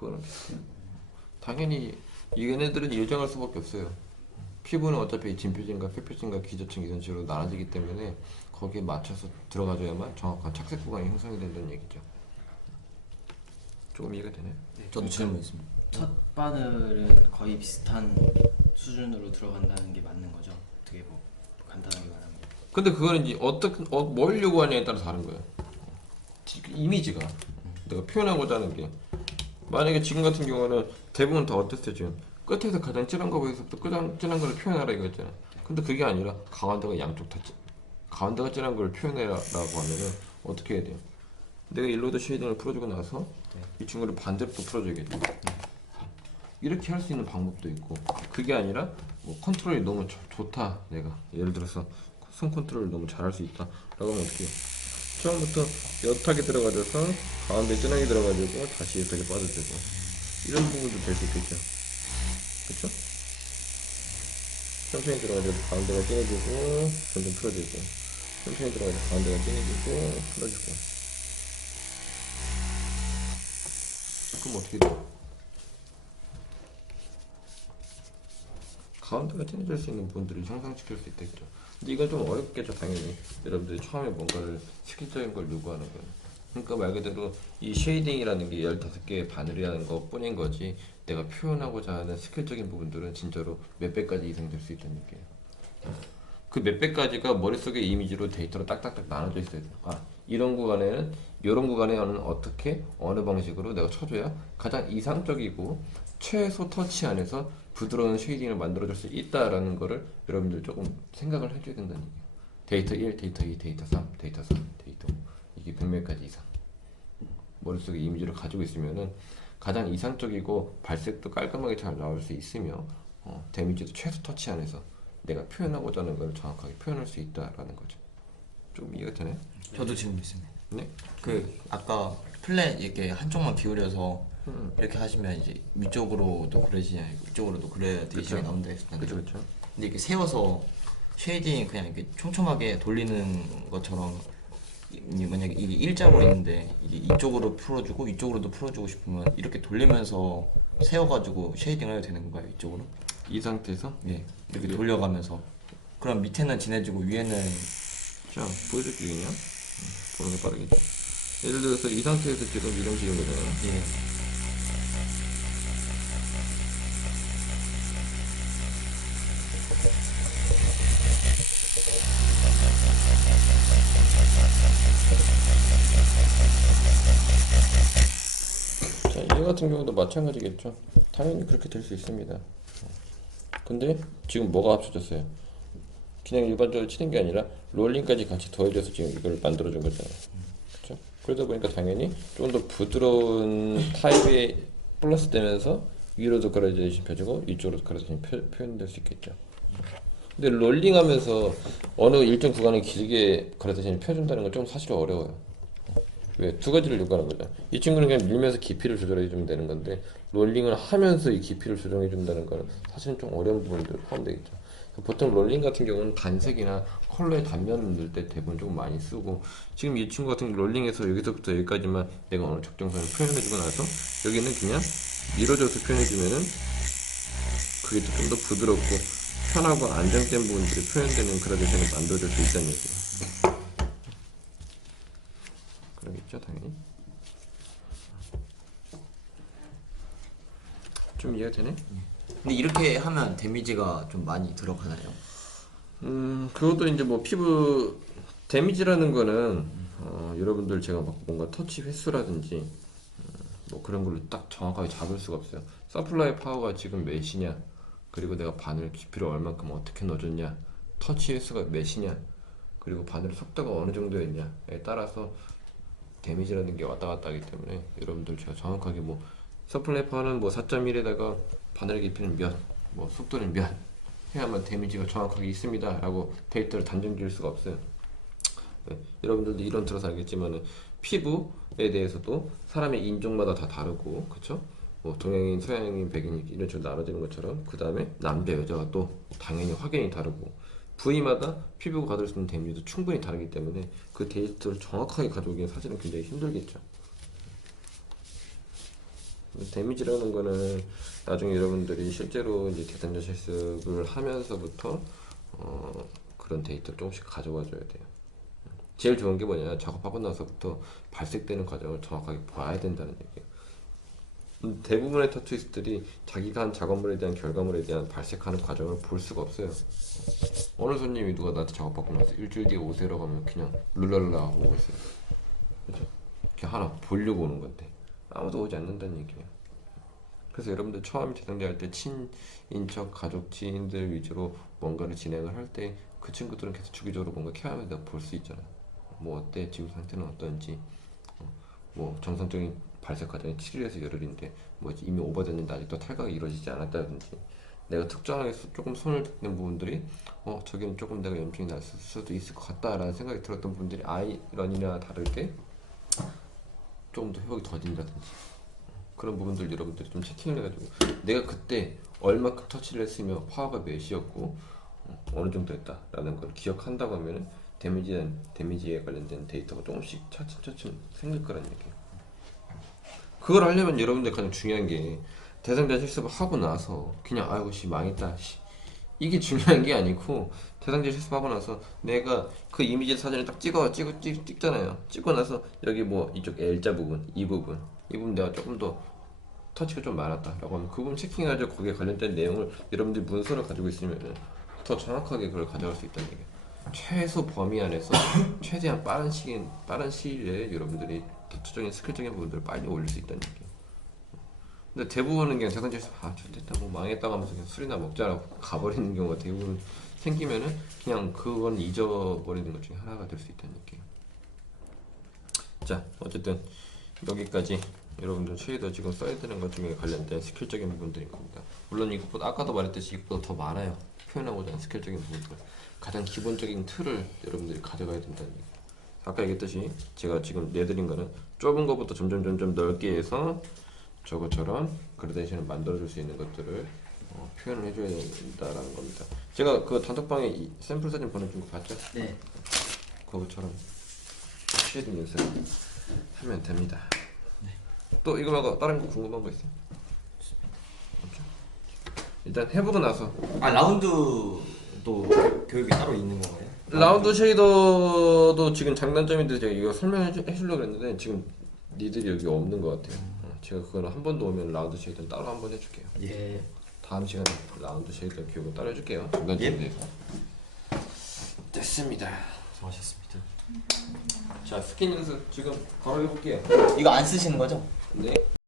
그거는 비슷해요. 당연히 얘네들은 일정할 수밖에 없어요. 피부는 어차피 진표진과 표표진과 기저층 이런 식으로 나눠지기 때문에 거기에 맞춰서 들어가줘야만 정확한 착색 구간이 형성이 된다는 얘기죠. 조금 이해가 되나요? 저도 질문 있습니다. 첫 바늘은 거의 비슷한 수준으로 들어간다는 게 맞는 거죠? 어떻게 뭐 간단하게 말하면. 근데 그거는 이제 뭘 요구하냐에 따라 다른 거예요. 이미지가 내가 표현하고자 하는 게 만약에 지금 같은 경우는 대부분 다 어땠어요 지금 끝에서 가장 진한 거 보여서부터 가장 진한 걸 표현하라 이거였잖아. 근데 그게 아니라 가운데가 양쪽 다 가운데가 진한 걸 표현해라라고 하면은 어떻게 해야 돼요? 내가 일로드 쉐이딩을 풀어주고 나서 이 친구를 반대로 또 풀어줘야겠죠. 이렇게 할 수 있는 방법도 있고 그게 아니라 뭐 컨트롤이 너무 좋다 내가 예를 들어서 손 컨트롤을 너무 잘할 수 있다 라고 하면 어떻게 해요? 처음부터 옅하게 들어가져서 가운데 진하게 들어가지고 다시 옅하게 빠져주고 이런 부분도 될 수 있겠죠. 그쵸? 천천히 들어가지고 가운데가 진해지고 점점 풀어지고 천천히 들어가지고 가운데가 진해지고 풀어지고 그럼 어떻게 돼요? 가운데가 진해질 수 있는 부분들을 형성시킬 수 있겠죠. 근데 이건 좀 어렵겠죠 당연히. 여러분들이 처음에 뭔가를 스킬적인 걸 요구하는 거예요. 그러니까 말 그대로 이 쉐이딩이라는 게 15개의 바늘이라는 것 뿐인 거지 내가 표현하고자 하는 스킬적인 부분들은 진짜로 몇 배까지 이상 될 수 있다는 얘기예요. 그 몇 배까지가 머릿속에 이미지로 데이터로 딱딱딱 나눠져 있어야 돼요. 아, 이런 구간에는 이런 구간에는 어떻게 어느 방식으로 내가 쳐줘야 가장 이상적이고 최소 터치 안에서 부드러운 쉐이딩을 만들어줄 수 있다라는 거를 여러분들 조금 생각을 해줘야 된다는 얘기예요. 데이터 1, 데이터 2, 데이터 3, 데이터 4, 데이터 5 이게 100몇 가지 이상 머릿속에 이미지를 가지고 있으면은 가장 이상적이고 발색도 깔끔하게 잘 나올 수 있으며 데미지도 최소 터치 안에서 내가 표현하고자 하는 걸 정확하게 표현할 수 있다라는 거죠. 좀 이해가 되나요? 저도 질문 있습니다. 네? 그 아까 플랫 이렇게 한쪽만 기울여서 이렇게 하시면 이제 위쪽으로도 그려지냐 위쪽으로도 그려야 되시게 나온다 했었잖아요. 그쵸 그쵸. 근데 이렇게 세워서 쉐이딩 그냥 이렇게 촘촘하게 돌리는 것처럼 만약에 이게 일자로 있는데 이게 이쪽으로 풀어주고 이쪽으로도 풀어주고 싶으면 이렇게 돌리면서 세워가지고 쉐이딩을 해도 되는 건가요? 이쪽으로? 이 상태에서 예, 이렇게 돌려가면서. 그럼 밑에는 진해지고 위에는 자 보여줄게요 그냥 보는 게 빠르겠죠. 예를 들어서 이 상태에서 지금 이런 식인 거잖아요. 예. 자, 얘 같은 경우도 마찬가지겠죠. 당연히 그렇게 될 수 있습니다. 근데 지금 뭐가 합쳐졌어요? 그냥 일반적으로 치는 게 아니라 롤링까지 같이 더해져서 지금 이걸 만들어준 거잖아요. 그렇죠? 그러다 보니까 당연히 좀 더 부드러운 타입이 플러스 되면서 위로도 그라데이션 펴지고 이쪽으로도 그라데이션 표현될 수 있겠죠. 근데 롤링하면서 어느 일정 구간을 길게 그라데이션을 펴준다는 건 좀 사실 어려워요. 왜? 두 가지를 요구하는 거죠. 이 친구는 그냥 밀면서 깊이를 조절해 주면 되는 건데 롤링을 하면서 이 깊이를 조정해 준다는 거는 사실은 좀 어려운 부분들이 포함되겠죠. 보통 롤링 같은 경우는 단색이나 컬러의 단면을 넣을 때 대부분 조금 많이 쓰고 지금 이 친구 같은 경우 롤링에서 여기서부터 여기까지만 내가 어느 적정선을 표현해주고 나서 여기는 그냥 밀어줘서 표현해주면은 그게 좀 더 부드럽고 편하고 안정된 부분들이 표현되는 그라데이션을 만들어줄 수 있다는 얘기예요. 그러겠죠 당연히. 좀 이해가 되네? 근데 이렇게 하면 데미지가 좀 많이 들어가나요? 그것도 이제 뭐 피부 데미지라는 거는 여러분들 제가 막 뭔가 터치 횟수라든지 뭐 그런 걸로 딱 정확하게 잡을 수가 없어요. 서플라이 파워가 지금 몇이냐, 그리고 내가 바늘 깊이를 얼만큼 어떻게 넣어줬냐, 터치 횟수가 몇이냐, 그리고 바늘 속도가 어느 정도였냐에 따라서 데미지라는 게 왔다 갔다 하기 때문에 여러분들 제가 정확하게 뭐 서플라이 파워는 뭐 4.1에다가 바늘 깊이는 몇, 뭐 속도는 몇 해야만 데미지가 정확하게 있습니다 라고 데이터를 단정 지을 수가 없어요. 네, 여러분들도 이론 들어서 알겠지만은 피부에 대해서도 사람의 인종마다 다 다르고 그쵸? 뭐 동양인, 서양인, 백인 이런 식으로 나눠지는 것처럼 그 다음에 남자, 여자가 또 당연히 확연히 다르고 부위마다 피부가 받을 수 있는 데미지도 충분히 다르기 때문에 그 데이터를 정확하게 가져오기는 사실은 굉장히 힘들겠죠. 데미지라는 거는 나중에 여러분들이 실제로 이제 대상자 실습을 하면서부터 그런 데이터를 조금씩 가져와 줘야 돼요. 제일 좋은 게 뭐냐, 작업하고 나서부터 발색되는 과정을 정확하게 봐야 된다는 얘기예요. 대부분의 타투이스트들이 자기가 한 작업물에 대한 결과물에 대한 발색하는 과정을 볼 수가 없어요. 어느 손님이 누가 나한테 작업받고 나서 일주일 뒤에 오세요라고 하면 그냥 룰랄라 하고 오고 있어요. 그죠? 그냥 하나 보려고 오는 건데 아무도 오지 않는다는 얘기예요. 그래서 여러분들 처음 대상자 할 때 친인척, 가족, 지인들 위주로 뭔가를 진행을 할 때 그 친구들은 계속 주기적으로 뭔가 케어하면서 볼 수 있잖아요. 뭐 어때? 지금 상태는 어떤지, 뭐 정상적인 발색 과정이 7일에서 열흘인데 뭐 이미 오버됐는데 아직도 탈각이 이루어지지 않았다든지, 내가 특정하게 조금 손을 댔는 부분들이 저기는 조금 내가 염증이 날 수도 있을 것 같다라는 생각이 들었던 부분들이 아이런이나 다르게 조금 더 회복이 더딘다든지, 그런 부분들 여러분들이 좀 체킹을 해가지고 내가 그때 얼마큼 터치를 했으며 파워가 몇이었고 어느 정도 했다라는 걸 기억한다고 하면은 데미지에 관련된 데이터가 조금씩 차츰차츰 생길 거란 얘기예요. 그걸 하려면 여러분들 가장 중요한 게 대상자 실습을 하고 나서 그냥 아이고 씨 망했다 씨, 이게 중요한 게 아니고, 대상자 실습하고 나서 내가 그 이미지 사진을 딱 찍잖아요. 찍고 나서 여기 뭐 이쪽 L자 부분, 이 부분 내가 조금 더 터치가 좀 많았다라고 하면 그 부분 체킹해가지고 거기에 관련된 내용을 여러분들이 문서를 가지고 있으면 더 정확하게 그걸 가져갈 수 있다는 얘기예요. 최소 범위 안에서 최대한 빠른 시일에 여러분들이 기초적인 스킬적인 부분들을 빨리 올릴 수 있다는 얘기예요. 근데 대부분은 그냥 대상자에서 좋겠다 뭐 망했다고 하면서 그냥 술이나 먹자라고 가버리는 경우가 대부분 생기면은 그냥 그건 잊어버리는 것 중에 하나가 될 수 있다는 얘기예요. 자, 어쨌든 여기까지 여러분들 쉐이더 지금 써야 되는 것 중에 관련된 스킬적인 부분들인 겁니다. 물론 이것보다 아까도 말했듯이 이것보다 더 많아요. 표현하고자 하는 스킬적인 부분들, 가장 기본적인 틀을 여러분들이 가져가야 된다는 얘기예요. 아까 얘기했듯이 제가 지금 내드린 거는 좁은 것부터 점점 넓게 해서 저것처럼 그라데이션을 만들어줄 수 있는 것들을 표현을 해줘야 된다라는 겁니다. 제가 그 단톡방에 이 샘플 사진 보내준 거 봤죠? 네. 그거처럼 쉐이딩 연습 하면 됩니다. 또 이거 말고 다른 거 궁금한 거 있어요? 없죠? 일단 해보고 나서 라운드도 교육이 따로 있는 건가요? 라운드 쉐이더도 지금 장단점인데 제가 이거 설명해 주려고 했는데 지금 니들이 여기 없는 것 같아요. 제가 그거는 한 번 더 오면 라운드 쉐이더는 따로 한 번 해줄게요. 예. 다음 시간에 라운드 쉐이더 교육을 따로 해줄게요. 장단점에 대해서. 됐습니다. 수고하셨습니다. 자, 스킨 연습 지금 바로 해볼게요. 이거 안 쓰시는 거죠? 네.